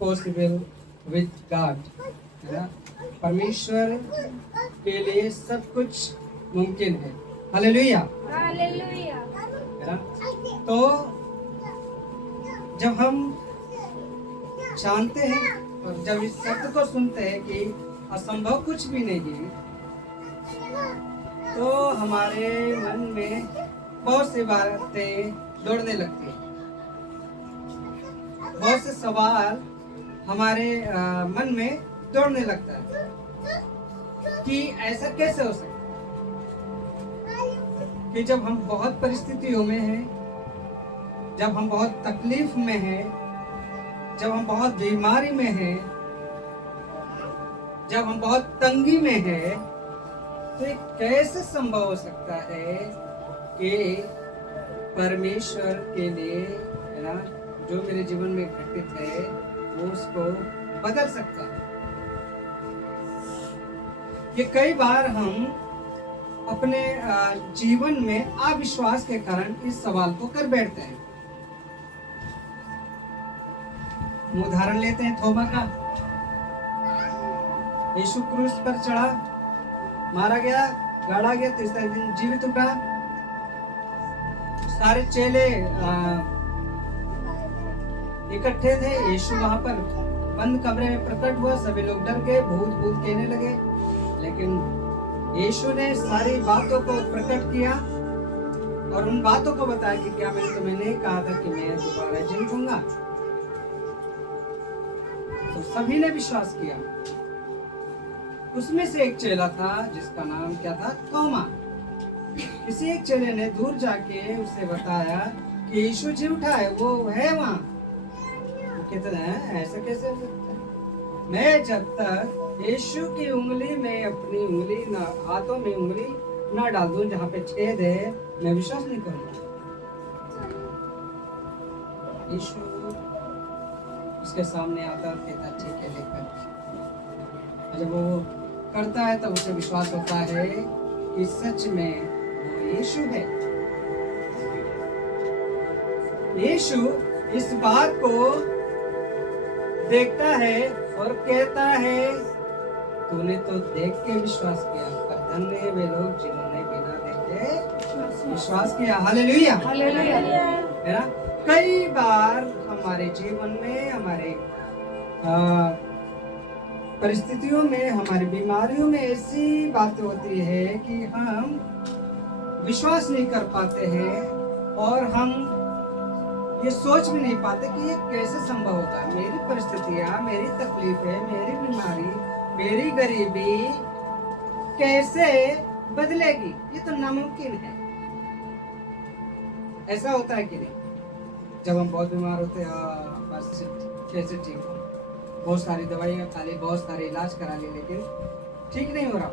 Possible with God, है ना। परमेश्वर के लिए सब कुछ मुमकिन है। Hallelujah, hallelujah. है ना। तो जब हम जानते हैं और जब इस सत्य को सुनते हैं कि असंभव कुछ भी नहीं है, तो हमारे मन में बहुत सी बातें दौड़ने लगती है। बहुत से सवाल हमारे मन में दौड़ने लगता है कि ऐसा कैसे हो सकता है कि जब हम बहुत परिस्थितियों में हैं, जब हम बहुत तकलीफ में हैं, जब हम बहुत बीमारी में हैं, जब हम बहुत तंगी में हैं, तो ये कैसे संभव हो सकता है कि परमेश्वर के लिए, है ना, जो मेरे जीवन में घटित है वो उसको बदल सकता है। ये कई बार हम अपने जीवन में अविश्वास के कारण इस सवाल को कर बैठते हैं। उदाहरण लेते हैं थोमा का। यीशु क्रूस पर चढ़ा, मारा गया, गाड़ा गया, तीसरे दिन जीवित उठा। सारे चेले इकट्ठे थे। यीशु वहां पर बंद कमरे में प्रकट हुआ। सभी लोग डर गए, भूत भूत कहने लगे। लेकिन यीशु ने सारी बातों को प्रकट किया और उन बातों को बताया कि क्या मैंने तुम्हें नहीं कहा था कि मैं दोबारा जीऊंगा। तो सभी ने विश्वास किया। उसमें से एक चेला था जिसका नाम क्या था, थोमा। किसी एक चेले ने दूर जाके उसे बताया कि यीशु जी उठा है, वो है वहां। कहते हैं ऐसा कैसे हो सकता है? मैं जब तक यीशु की उंगली में अपनी उंगली ना, हाथों में उंगली ना डाल दूं जहाँ पे छेद है, मैं विश्वास नहीं करूंगा। यीशु उसके सामने आता, कहता ठीक है लेकर। जब वो करता है तब उसे विश्वास होता है कि सच में वो यीशु है। यीशु इस बात को देखता है और कहता है तूने तो देख के विश्वास किया, पर धन्य है वे लोग जिन्होंने बिना देखे विश्वास किया। Hallelujah, hallelujah. है ना। कई बार हमारे जीवन में, हमारे परिस्थितियों में, हमारी बीमारियों में ऐसी बातें होती है कि हम विश्वास नहीं कर पाते हैं और हम ये सोच भी नहीं पाते कि ये कैसे संभव होता है। मेरी परिस्थितियां, मेरी तकलीफें, मेरी बीमारी, मेरी गरीबी कैसे बदलेगी, ये तो नामुमकिन है। ऐसा होता है कि नहीं? जब हम बहुत बीमार होते हैं, बस कैसे ठीक हो, बहुत सारी दवाइयां खा ली, बहुत सारे इलाज करा लिए, लेकिन ठीक नहीं हो रहा।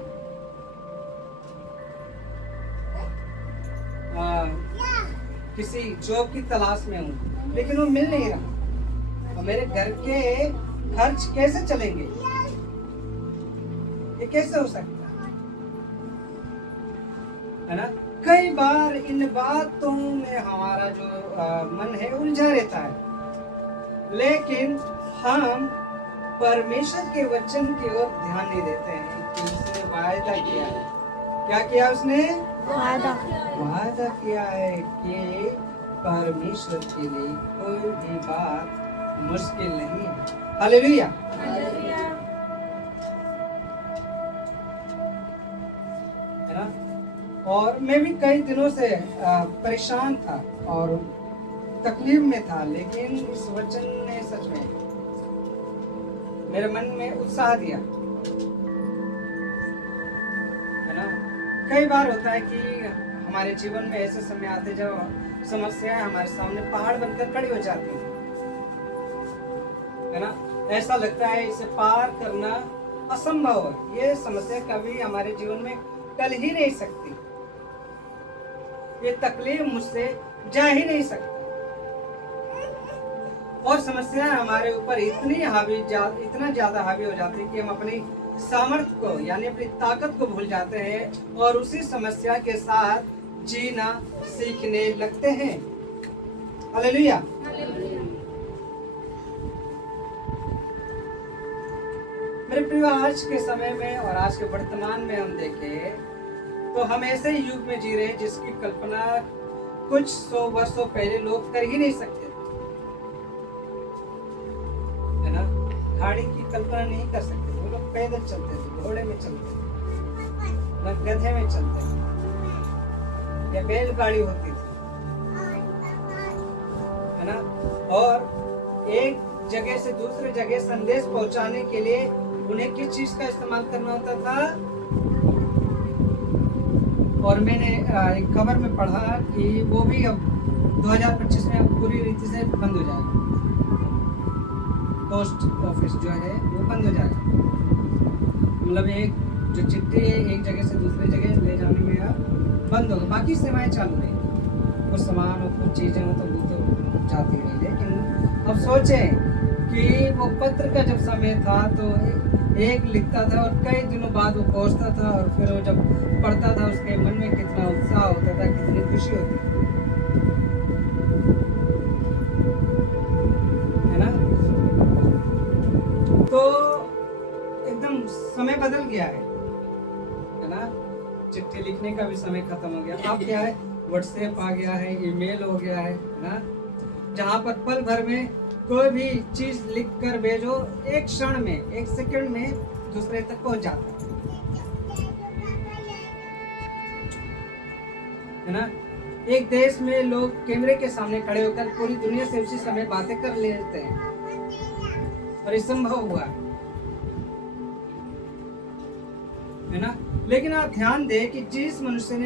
किसी जॉब की तलाश में हूँ लेकिन वो मिल नहीं रहा, और मेरे घर के खर्च कैसे चलेंगे, ये कैसे हो सकता है ना। कई बार इन बातों में हमारा जो मन है उलझा रहता है, लेकिन हम परमेश्वर के वचन की ओर ध्यान नहीं देते हैं कि उसने वायदा किया है। क्या किया उसने? वायदा किया है कि परमेश्वर के लिए कोई भी बात मुश्किल नहीं है। हालेलुया, है ना। और मैं भी कई दिनों से परेशान था और तकलीफ में था, लेकिन इस वचन ने सच में मेरे मन में उत्साह दिया, है ना। कई बार होता है कि हमारे जीवन में ऐसे समय आते जब समस्याएं हमारे सामने पहाड़ बनकर खड़ी हो जाती हैं, है ना। ऐसा लगता है इसे पार करना असंभव है, ये समस्या कभी हमारे जीवन में टल ही नहीं सकती, ये तकलीफ मुझसे जा ही नहीं सकती। और समस्याएं हमारे ऊपर इतना ज्यादा हावी हो जाती है कि हम अपनी सामर्थ्य को, यानी अपनी ताकत को भूल जाते हैं और उसी समस्या के साथ जीना सीखने लगते हैं। हालेलुया। मेरे प्रिय, आज के समय में और आज के वर्तमान में हम देखें तो हम ऐसे ही युग में जी रहे हैं जिसकी कल्पना कुछ 100 वर्षों पहले लोग कर ही नहीं सकते थे, है ना। गाड़ी की कल्पना नहीं कर सकते थे, वो लोग पैदल चलते थे, घोड़े में चलते थे, गधे में चलते थे, या बैलगाड़ी होती थी, है ना। और एक जगह से दूसरे जगह संदेश पहुंचाने के लिए उन्हें किस चीज का इस्तेमाल करना होता था। और मैंने एक खबर में पढ़ा कि वो भी अब 2025 में अब पूरी रीति से बंद हो जाएगा। पोस्ट ऑफिस जो है वो बंद हो जाएगा, मतलब एक जो चिट्ठी है एक जगह से दूसरी जगह ले जाने में अब बंद होगा। बाकी सेवाएं चालू रहेंगी, कुछ सामान और कुछ चीज़ें हो तो वो तो जाती रही। लेकिन अब सोचें कि वो पत्र का जब समय था तो एक लिखता था और कई दिनों बाद वो पहुंचता था, और फिर वो जब पढ़ता था उसके मन में कितना उत्साह होता था, कितनी खुशी होती थी, है ना। तो एकदम समय बदल गया है ना। चिट्ठी लिखने का भी समय खत्म हो गया। अब क्या है, व्हाट्सएप आ गया है, ईमेल हो गया है ना, जहाँ पर पल भर में कोई भी चीज लिख कर भेजो, एक क्षण में, एक सेकंड में दूसरे तक पहुंच जाता है ना। एक देश में लोग कैमरे के सामने खड़े होकर पूरी दुनिया से उसी समय बातें कर लेते हैं, और ये संभव हुआ है ना। लेकिन आप ध्यान दें कि जिस मनुष्य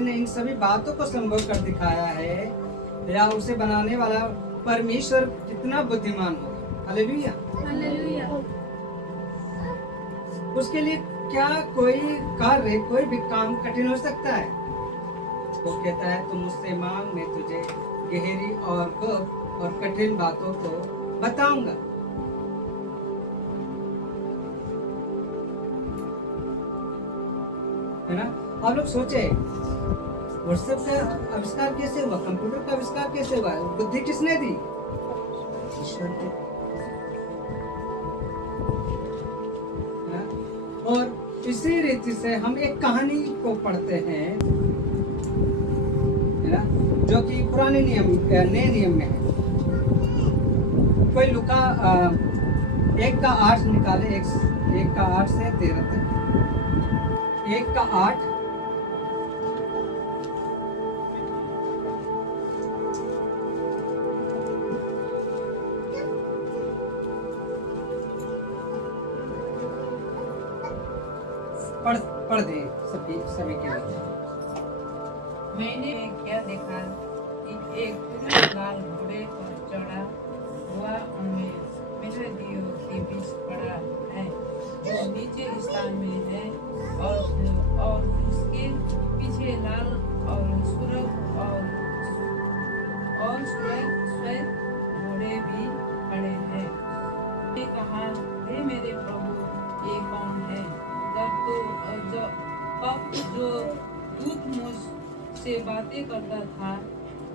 ने इन सभी बातों को संभव कर दिखाया है, या उसे बनाने वाला परमेश्वर कितना बुद्धिमान होगा। Hallelujah, hallelujah. उसके लिए क्या कोई कार्य, कोई भी काम कठिन हो सकता है? वो कहता है तुम मुझसे मांग, मैं तुझे गहरी और गुप्त और कठिन बातों को बताऊंगा। है ना। आप लोग सोचे व्हाट्सएप का आविष्कार कैसे हुआ, कंप्यूटर का आविष्कार कैसे हुआ, बुद्धि किसने दी? ईश्वर ने। और इसी रीति से हम एक कहानी को पढ़ते हैं, है ना, जो कि पुराने नियम, नए नियम में है। कोई लुका 1:8 निकाले, 1:8 से 13 तक। 1:8 पढ़ दे सभी के लिए। मैंने क्या देखा कि एक पुरुष लाल घोड़े पर चढ़ा हुआ उनमें मेहदियों के बीच पड़ा है, जो नीचे स्थान में है, और उसके पीछे लाल और सुर्ख और श्वेत घोड़े भी खड़े हैं। मैंने कहा, हे मेरे प्रभु, ये कौन है? तब जो दूत मुझसे बातें करता था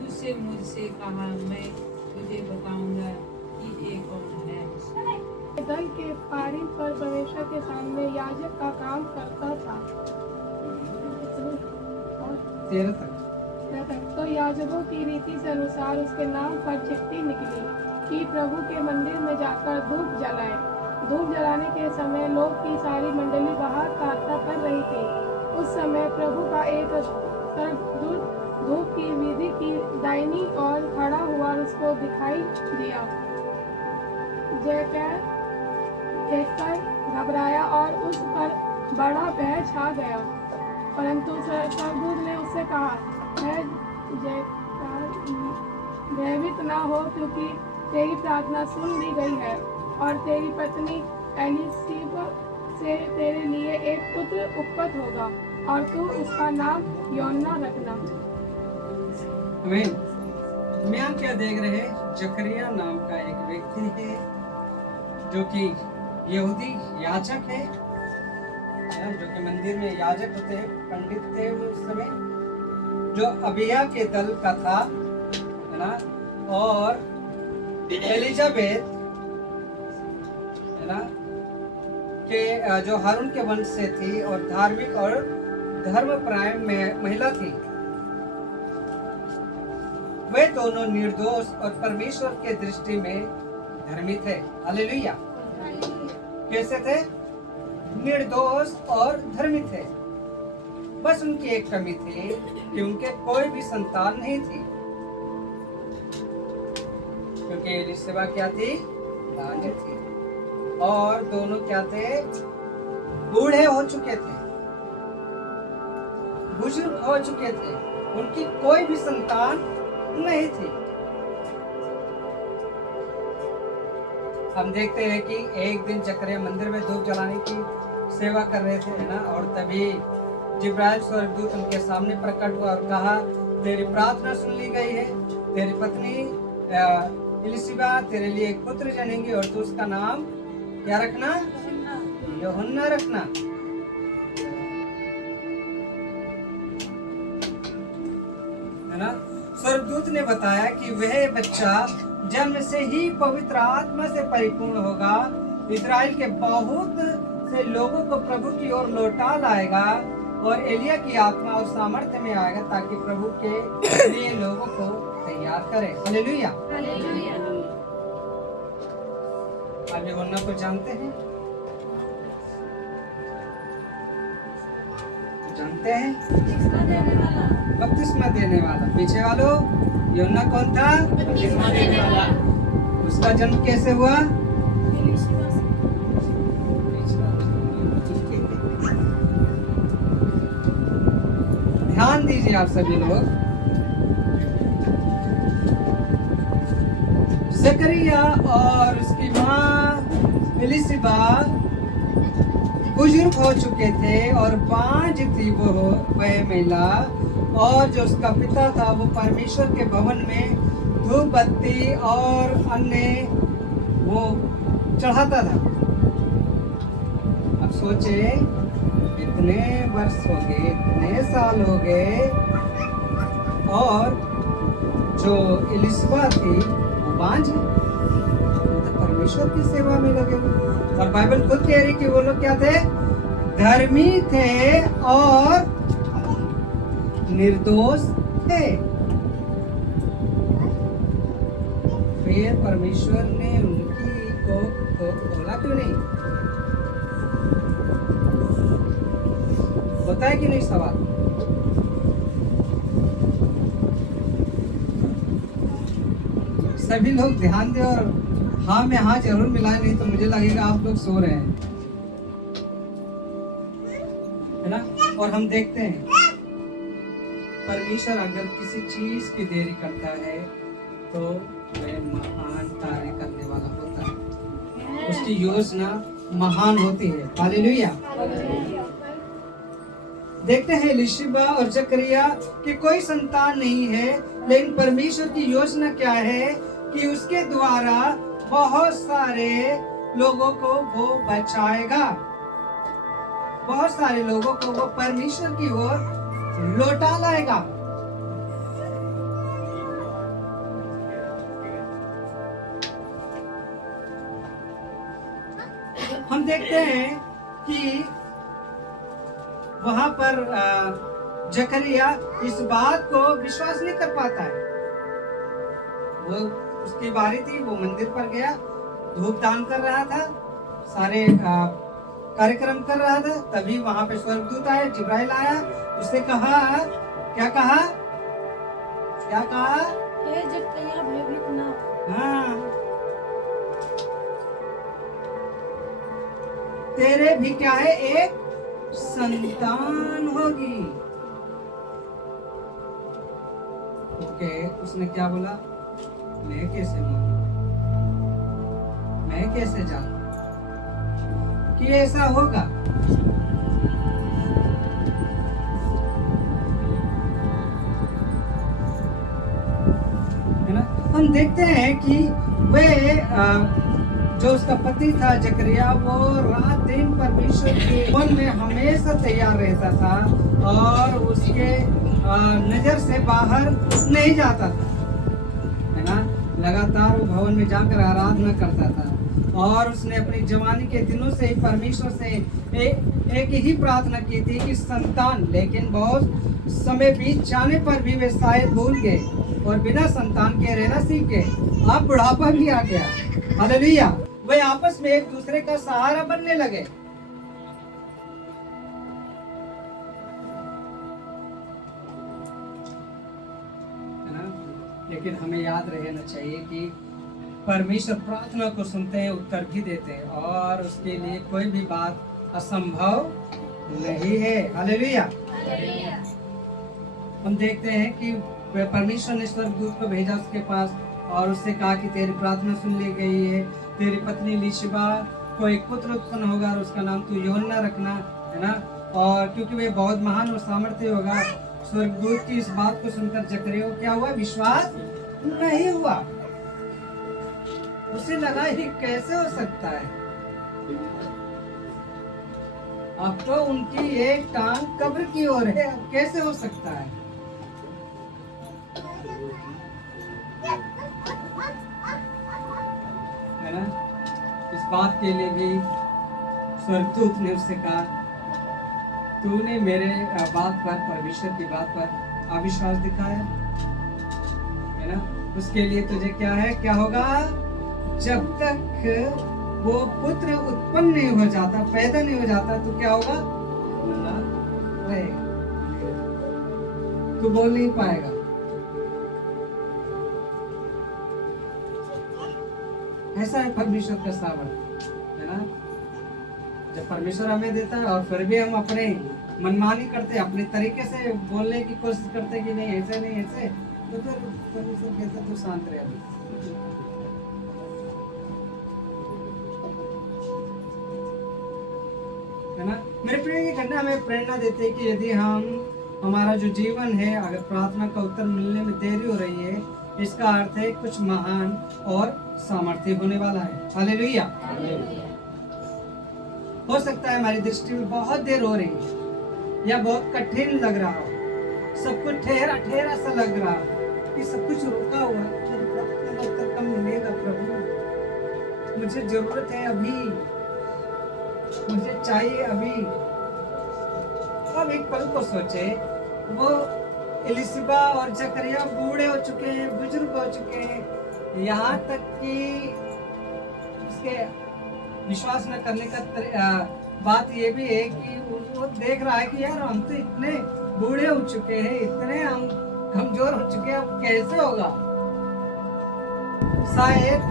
उससे मुझसे कहा, मैं तुझे बताऊंगा कि ये कौन है। दल के पारी पर परमेश्वर के सामने याजक का काम करता था। 13 तक। तो याजकों की रीति से अनुसार उसके नाम पर चिट्ठी निकली कि प्रभु के मंदिर में जाकर धूप जलाए। धूप जलाने के समय लोग की सारी मंडली बाहर प्रार्थना कर रही थी। उस समय प्रभु का एक स्वर्गदूत धूप की विधि की दाहिनी ओर खड़ा हुआ उसको दिखाई दिया। जयकार देखकर घबराया और उस पर बड़ा भय छा गया। परंतु स्वर्गदूत ने उससे कहा, भयभीत न हो, क्योंकि तेरी प्रार्थना सुन ली गई है, और तेरी पत्नी एलिशिबा से तेरे लिए एक पुत्र उत्पन्न होगा, और तू उसका नाम योना रखना। आमीन। हम यहाँ क्या देख रहे हैं? जकरिया नाम का एक व्यक्ति है जो कि यहूदी याजक है, जो कि मंदिर में याजक होते हैं, पंडित थे उस समय, जो अबिया के दल का था, है ना। और एलिजाबेथ, है ना, के जो हारून के वंश से थी और धार्मिक और धर्मपरायण में महिला थी, वे दोनों निर्दोष और परमेश्वर के दृष्टि में धर्मी थे। हालेलुया। कैसे थे? निर्दोष और धर्मी थे। बस उनकी एक कमी थी कि उनके कोई भी संतान नहीं थी, क्योंकि एलिशबा क्या थी? दानी थी। और दोनों क्या थे? बूढ़े हो चुके थे, बुजुर्ग हो चुके थे, उनकी कोई भी संतान नहीं थी। हम देखते हैं कि एक दिन जकरिया मंदिर में धूप जलाने की सेवा कर रहे थे ना, और तभी जिब्राइल स्वर्गदूत उनके सामने प्रकट हुआ और कहा, तेरी प्रार्थना सुन ली गई है, तेरी पत्नी एलिशबा तेरे लिए एक पुत्र जनेंगी और तू उसका नाम क्या रखना? यूहन्ना रखना। है ना? स्वर्गदूत ने बताया कि वह बच्चा जन्म से ही पवित्र आत्मा से परिपूर्ण होगा, इस्राएल के बहुत से लोगों को प्रभु की ओर लौटा लाएगा और एलिया की आत्मा और सामर्थ्य में आएगा, ताकि प्रभु के लिए लोगों को तैयार करे। हालेलुया। आप यूहन्ना को जानते हैं? जानते हैं? बपतिस्मा देने वाला। पीछे वालों, यूहन्ना कौन था? बपतिस्मा देने वाला। उसका जन्म कैसे हुआ? ध्यान दीजिए आप सभी लोग। जकरिया और उसकी माँ एलिशबा बुजुर्ग हो चुके थे और बांझ थी वह महिला, और जो उसका पिता था वो परमेश्वर के भवन में धूप बत्ती और अन्य वो चढ़ाता था। अब सोचे, इतने वर्ष हो गए, इतने साल हो गए, और जो एलिशबा थी वो बांझ है, तो परमेश्वर की सेवा में लगे हुए। और बाइबल खुद कह रही कि वो लोग क्या थे? धर्मी थे और निर्दोष थे। फिर परमेश्वर ने उनकी को बोला क्यों नहीं? होता है कि नहीं सवाल? सभी लोग ध्यान दें और हाँ में हाँ जरूर मिलाए, नहीं तो मुझे लगेगा आप लोग सो रहे हैं, है ना? और हम देखते हैं परमेश्वर अगर किसी चीज की देरी करता है तो वह महान कार्य करने वाला होता है, उसकी योजना महान होती है। हालेलुया। देखते हैं एलिशबा और जकरिया की कोई संतान नहीं है, लेकिन परमेश्वर की योजना क्या है कि उसके द्वारा बहुत सारे लोगों को वो बचाएगा, बहुत सारे लोगों को वो परमेश्वर की ओर लौटा लाएगा। हम देखते हैं कि वहां पर जकरिया इस बात को विश्वास नहीं कर पाता है। वो उसकी बारी थी, वो मंदिर पर गया, धूप दान कर रहा था, सारे कार्यक्रम कर रहा था, तभी वहां पे स्वर्गदूत आया, जिब्राइल आया, उसने कहा, क्या कहा? क्या कहा? जकरिया भयभीत ना हो। हाँ, तेरे भी क्या है? एक संतान होगी। ओके, उसने क्या बोला? मैं कैसे मानूं? मैं कैसे जानूं कि ऐसा होगा? है ना? हम देखते हैं कि वे जो उसका पति था जकरिया, वो रात दिन परमेश्वर के मन में हमेशा तैयार रहता था और उसके नजर से बाहर नहीं जाता था, है ना? लगातार वो भवन में जाकर आराधना करता था और उसने अपनी जवानी के दिनों से ही परमेश्वर से एक ही प्रार्थना की थी कि संतान, लेकिन बहुत समय बीत जाने पर भी वे शायद भूल गए और बिना संतान के रहना सीख गए। अब बुढ़ापा भी आ गया, हालेलुया। वे आपस में एक दूसरे का सहारा बनने लगे। लेकिन हमें याद रहना चाहिए कि परमेश्वर प्रार्थना को सुनते हैं, उत्तर भी देते हैं और उसके लिए कोई भी बात असंभव नहीं है, हालेलुया। हम देखते हैं कि परमेश्वर ने स्वर्गदूत को भेजा उसके पास और उससे कहा कि तेरी प्रार्थना सुन ली गई है, तेरी पत्नी इलिशिबा को एक पुत्र उत्पन्न होगा और उसका नाम तू यूहन्ना रखना, है ना, और क्योंकि वे बहुत महान और सामर्थ्य होगा। स्वर्गदूत की इस बात को सुनकर जकरिया को क्या हुआ? विश्वास नहीं हुआ। उसे लगा ये कैसे हो सकता है, अब तो उनकी एक टांग कब्र की ओर है, अब कैसे हो सकता है? है ना, इस बात के लिए भी स्वर्गदूत ने उससे कहा तूने मेरे बात पर, परमेश्वर की बात पर अविश्वास दिखाया, है ना, उसके लिए तुझे क्या है, क्या होगा? जब तक वो पुत्र उत्पन्न नहीं हो जाता, पैदा नहीं हो जाता, तो क्या होगा? तू बोल नहीं पाएगा। ऐसा है परमेश्वर का सामर्थ, है ना। जब परमेश्वर हमें देता है और फिर भी हम अपने मनमानी करते, अपने तरीके से बोलने की कोशिश करते कि नहीं ऐसे नहीं ऐसे, तो फिर परमेश्वर कहता तू शांत रह। है ना, मेरे प्रिय ये घटना हमें प्रेरणा देते है कि यदि हमारा जो जीवन है, अगर प्रार्थना का उत्तर मिलने में देरी हो रही है, इसका अर्थ है कुछ महान और सामर्थ्य होने वाला है, हालेलुया। हो सकता है हमारी दृष्टि में बहुत देर हो रही है या बहुत कठिन लग रहा हो, सब कुछ ठहरा ठहरा सा लग रहा हो कि सब कुछ रुका हुआ है, प्रार्थना का उत्तर कब मिलेगा प्रभु? मुझे जरूरत है अभी, मुझे चाहिए अभी। अब एक पल को सोचे, वो इलिशिबा और जकरिया बूढ़े हो चुके हैं, बुजुर्ग हो चुके हैं, यहाँ तक कि उसके विश्वास न करने का बात ये भी है कि वो देख रहा है कि यार हम तो इतने बूढ़े हो चुके हैं, इतने हम कमजोर हो चुके हैं, अब कैसे होगा? शायद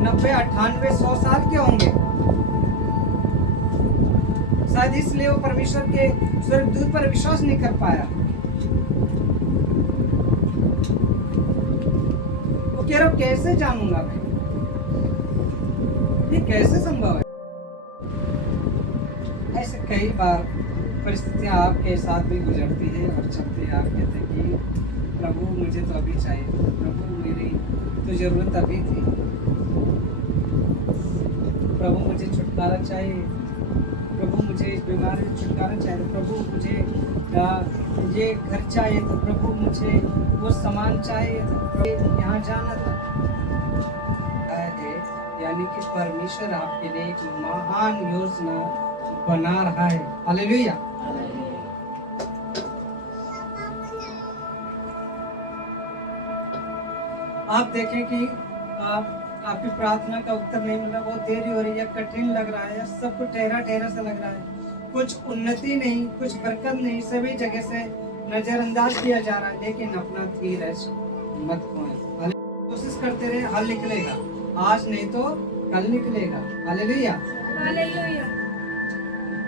90, 98, 100 साल के होंगे, शायद इसलिए वो परमेश्वर के स्वर्गदूत पर विश्वास नहीं कर पाया। वो कह रहा कैसे जानूंगा मैं, ये कैसे संभव है? ऐसे कई बार परिस्थितियां आपके साथ भी गुजरती है और चलती है। आप कहते हैं कि प्रभु मुझे तो अभी चाहिए, प्रभु मेरी तो जरूरत अभी थी, प्रभु मुझे छुटकारा चाहिए, प्रभु मुझे इस बीमारी से छुटकारा चाहिए, प्रभु मुझे ये घर चाहिए, तो प्रभु मुझे वो सामान चाहिए, तो यहाँ जाना था। यानी कि परमेश्वर आपके लिए एक महान योजना बना रहा है, हालेलुया। आप देखें कि आपकी प्रार्थना का उत्तर नहीं मिल रहा, बहुत देरी हो रही है, कठिन लग रहा है, सब कुछ ठहरा ठहरा सा लग रहा है, कुछ उन्नति नहीं, कुछ बरकत नहीं, सभी जगह से नजरअंदाज किया जा रहा है, लेकिन अपना धीरज मत खोएं, कोशिश करते रहे, हल निकलेगा, आज नहीं तो कल निकलेगा, हालेलुया।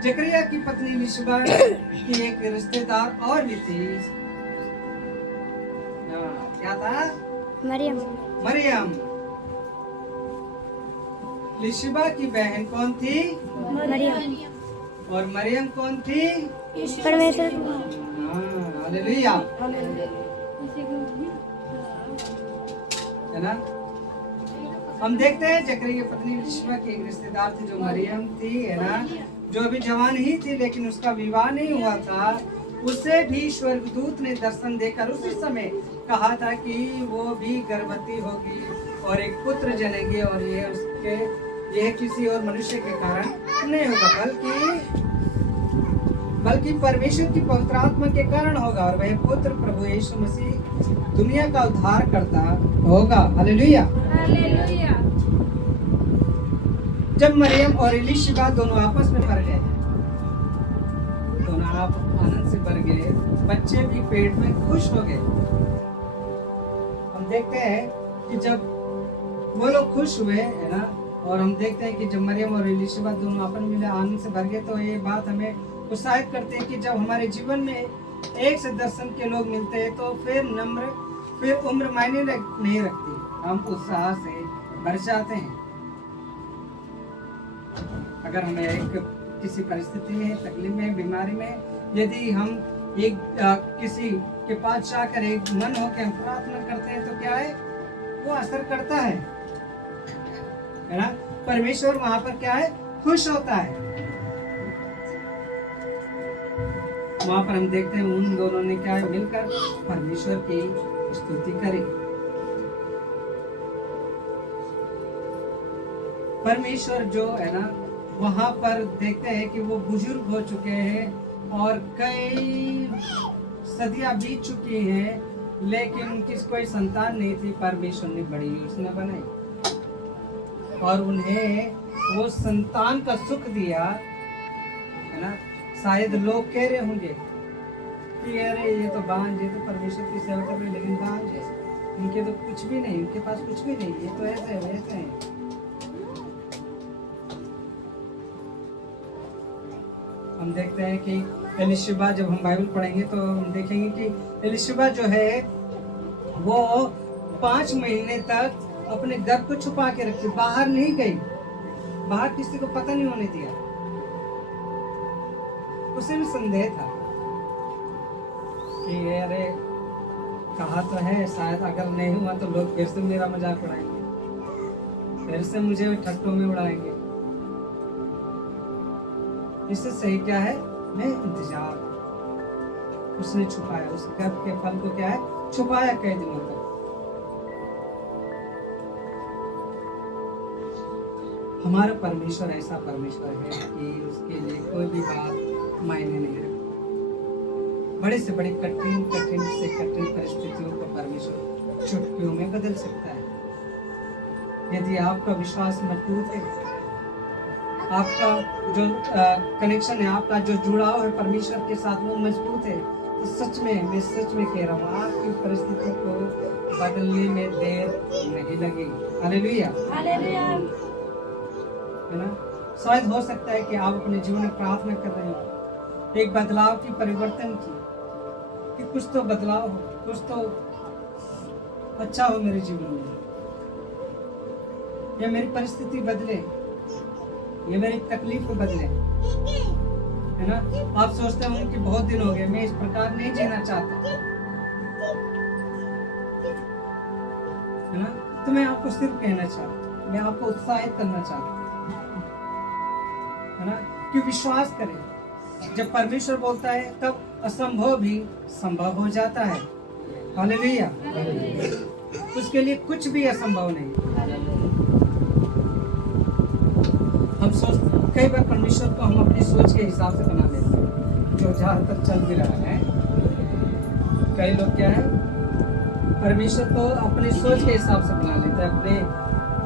जकरिया की पत्नी इलिशिबा की एक रिश्तेदार और भी थी, क्या था? मरियम। इलिशिबा की बहन कौन थी? मरियम। और मरियम कौन थी? परमेश्वर। हालेलुया, है ना। हम देखते हैं जकरिया की पत्नी इलिशिबा की एक रिश्तेदार थी जो मरियम थी, है ना, जो अभी जवान ही थी, लेकिन उसका विवाह नहीं हुआ था। उसे भी स्वर्गदूत ने दर्शन देकर उसी समय कहा था कि वो भी गर्भवती होगी और एक पुत्र जनेगी और यह किसी और मनुष्य के कारण नहीं होगा बल्कि परमेश्वर की पवित्र आत्मा के कारण होगा और वह पुत्र प्रभु यीशु मसीह दुनिया का उद्धार करता होगा। हालेलुया। हालेलुया। जब मरियम और इलीशिबा दोनों आपस में भर गए, दोनों आप आनंद से भर गए, बच्चे भी पेट में खुश हो गए। हम देखते हैं कि जब वो लोग खुश हुए है ना, और हम देखते हैं कि जब मरियम और इलीशिबा दोनों आपस में आनंद से भर गए, तो ये बात हमें उत्साहित करते हैं कि जब हमारे जीवन में एक से दर्शन के लोग मिलते हैं तो फिर उम्र मायने नहीं रखती, हम उत्साह से भर जाते हैं। अगर हमें एक किसी परिस्थिति में, तकलीफ में, बीमारी में, यदि हम एक किसी के पास जाकर एक मन होकर हम प्रार्थना करते हैं तो क्या है, वो असर करता है ना। परमेश्वर वहां पर क्या है, खुश होता है। वहां पर हम देखते हैं उन दोनों ने क्या है, मिलकर परमेश्वर की स्तुति करी। परमेश्वर जो है ना, वहां पर देखते हैं कि वो बुजुर्ग हो चुके हैं और कई सदियां बीत चुकी हैं, लेकिन उनकी कोई संतान नहीं थी। परमेश्वर ने बड़ी योजना बनाई और उन्हें वो संतान का सुख दिया है ना। शायद लोग कह रहे होंगे कि अरे ये तो बांझ, ये तो परमेश्वर की सेवा कर रहे, लेकिन बांझ है, उनके तो कुछ भी नहीं, उनके पास कुछ भी नहीं, ये तो ऐसे है वैसे है। हम देखते हैं कि एलिशिबा, जब हम बाइबल पढ़ेंगे तो हम देखेंगे कि एलिशिबा जो है वो 5 महीने तक अपने गर्भ को छुपा के रखी, बाहर नहीं गई, बाहर किसी को पता नहीं होने दिया। उसे भी संदेह था कि अरे कहा तो है, शायद अगर नहीं हुआ तो लोग फिर से मेरा मजाक उड़ाएंगे, फिर से मुझे ठट्टों में उड़ाएंगे। इससे सही क्या है, मैं इंतजार। उसने छुपाया, उस गर्भ के फल को क्या है, छुपाया कई दिनों तक। हमारा परमेश्वर ऐसा परमेश्वर है कि उसके लिए कोई भी बात मायने नहीं रखती। बड़े से बड़ी कठिन से कठिन परिस्थितियों को परमेश्वर चुटकियों में बदल सकता है। यदि आपका विश्वास मजबूत है, आपका जो कनेक्शन है, आपका जो जुड़ाव है परमेश्वर के साथ वो मजबूत है, तो सच में मैं सच में कह रहा हूँ, आपकी परिस्थिति को बदलने में देर नहीं लगेगी। Hallelujah, hallelujah. है ना। शायद हो सकता है कि आप अपने जीवन में प्रार्थना कर रहे हो एक बदलाव की, परिवर्तन की, कि कुछ तो बदलाव हो, कुछ तो अच्छा हो मेरे जीवन में, या मेरी परिस्थिति बदले, या मेरी तकलीफ को बदले, है ना। आप सोचते होंगे कि बहुत दिन हो गए, मैं इस प्रकार नहीं जीना चाहता, है ना। तो मैं आपको सिर्फ कहना चाहता हूँ, मैं आपको उत्साहित करना चाहता हूँ, है ना, कि विश्वास करें। जब परमेश्वर बोलता है तब असंभव भी संभव हो जाता है। हालेलुया। उसके लिए कुछ भी असंभव नहीं। हम सोच, कई बार परमेश्वर को हम अपनी सोच के हिसाब से बना लेते हैं, जो ज्यादातर चल भी रहा है। कई लोग क्या है, परमेश्वर को अपनी सोच के हिसाब से बना लेते हैं, अपने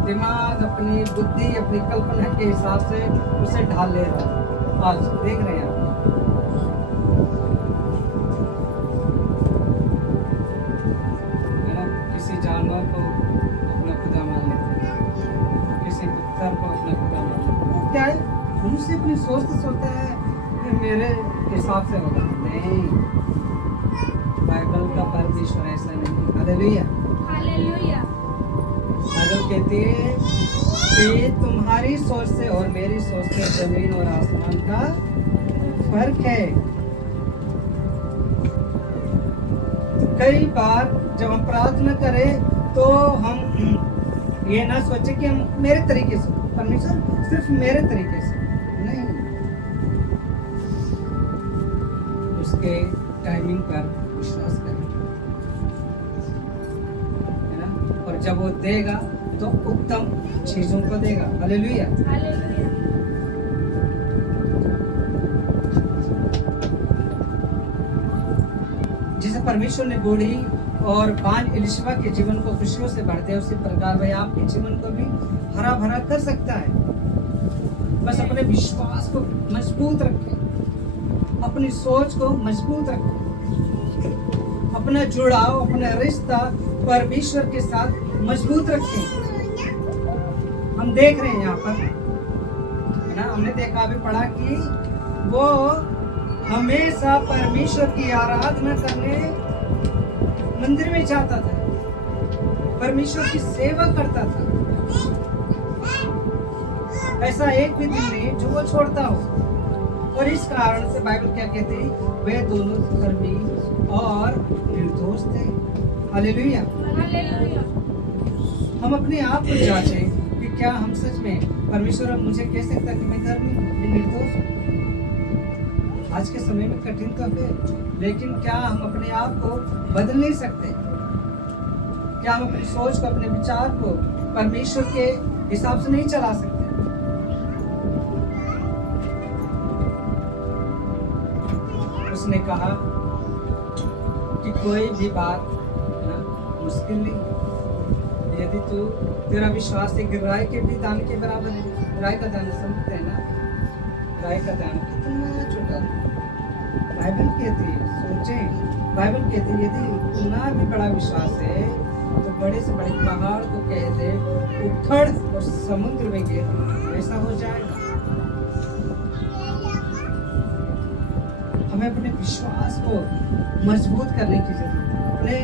दिमाग, अपनी बुद्धि, अपनी कल्पना के हिसाब से उसे ढाल ले रहा है। आज देख रहे हैं आप, है ना, किसी जानवर को अपना खुदा मान लेते हैं, किसी पत्थर को अपना खुदा मान लेते हैं। क्या है, उनसे अपनी सोचते हैं मेरे हिसाब से होगा। नहीं, बाइबल का परमेश्वर ऐसा नहीं। Hallelujah, hallelujah. बाइबल कहती है कि तुम्हारी सोच से और मेरी सोच से जमीन और आसमान का फर्क है। कई बार जब हम प्रार्थना करें तो हम ये ना सोचे कि हम मेरे तरीके से, परमेश्वर सिर्फ मेरे तरीके से नहीं, उसके टाइमिंग पर विश्वास करें। जब वो देगा तो उत्तम चीजों को देगा। हालेलुया। हालेलुया। जिसे परमेश्वर ने बूढ़ी और बांझ एलिशबा के जीवन को खुशियों से भर दिया, उसी प्रकार वह आपके जीवन को भी हरा भरा कर सकता है। बस अपने विश्वास को मजबूत रखें, अपनी सोच को मजबूत रखें, अपना जुड़ाव, अपना रिश्ता परमेश्वर के साथ मजबूत रखें। हम देख रहे हैं यहाँ पर, है ना, हमने देखा अभी पढ़ा कि वो हमेशा परमेश्वर की आराधना करने मंदिर में जाता था, परमेश्वर की सेवा करता था। ऐसा एक भी दिन नहीं जो वो छोड़ता हो। और इस कारण से बाइबल क्या कहते हैं, वे दोनों धर्मी और निर्दोष थे। हालेलुया। हालेलुया। हम अपने आप को जांचें कि क्या हम सच में, परमेश्वर अब मुझे कह सकता कि मैं धर्मी, मैं निर्दोष हूं। आज के समय में कठिन तो है, लेकिन क्या हम अपने आप को बदल नहीं सकते? क्या हम अपनी सोच को, अपने विचार को परमेश्वर के हिसाब से नहीं चला सकते? उसने कहा कि कोई भी बात ना मुश्किल नहीं, यदि तू, तेरा विश्वास एक राय के भी दान के बराबर है। राय का दान समझते हैं ना, राय का दान कितना छोटा है। बाइबल कहती है, सोचे, बाइबल कहती है यदि इतना भी बड़ा विश्वास है तो बड़े से बड़े पहाड़ को कह दे उखड़ और समुद्र में गिर, वैसा हो जाएगा। हमें अपने विश्वास को मजबूत करने की जरूरत है। अपने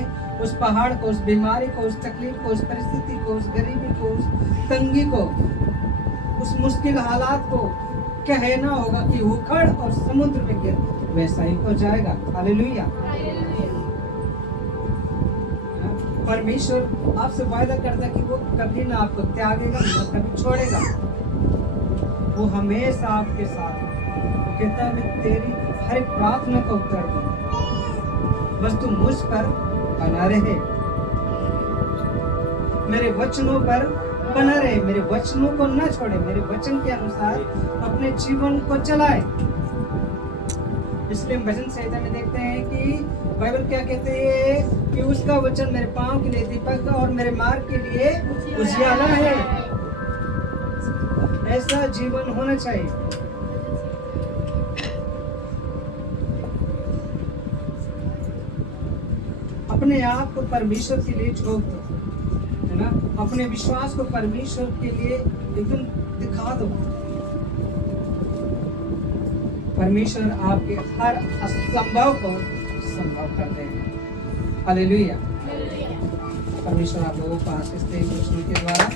उस पहाड़ को, उस बीमारी को, उस तकलीफ को, उस परिस्थिति को, उस गरीबी को, उस तंगी को, उस मुश्किल हालात को कहना होगा कि उखड़ और समुद्र में गिर, वैसा ही हो जाएगा। हालेलुया। परमेश्वर आपसे वायदा करता है कि वो कभी ना आपको त्यागेगा, ना कभी छोड़ेगा। वो हमेशा आपके साथ है। कहता है मैं तेरी हर एक प्रार्थना का उत्तर दूंगा, बस तू मुझ पर बना रहे, मेरे वचनों पर बना रहे, मेरे वचनों को न छोड़े, मेरे वचन के अनुसार अपने जीवन को चलाए। इसलिए भजन संहिता में देखते हैं कि बाइबल क्या कहते हैं कि उसका वचन मेरे पांव के लिए दीपक और मेरे मार्ग के लिए उजियाला है। ऐसा जीवन होना चाहिए। अपने आप को परमेश्वर के लिए छोड़ दो, है ना, अपने विश्वास को परमेश्वर के लिए एकदम दिखा दो। परमेश्वर आपके हर असंभव को संभव कर देगा। हालेलुया। परमेश्वर आप लोगों को आशीष दे वचनों के द्वारा।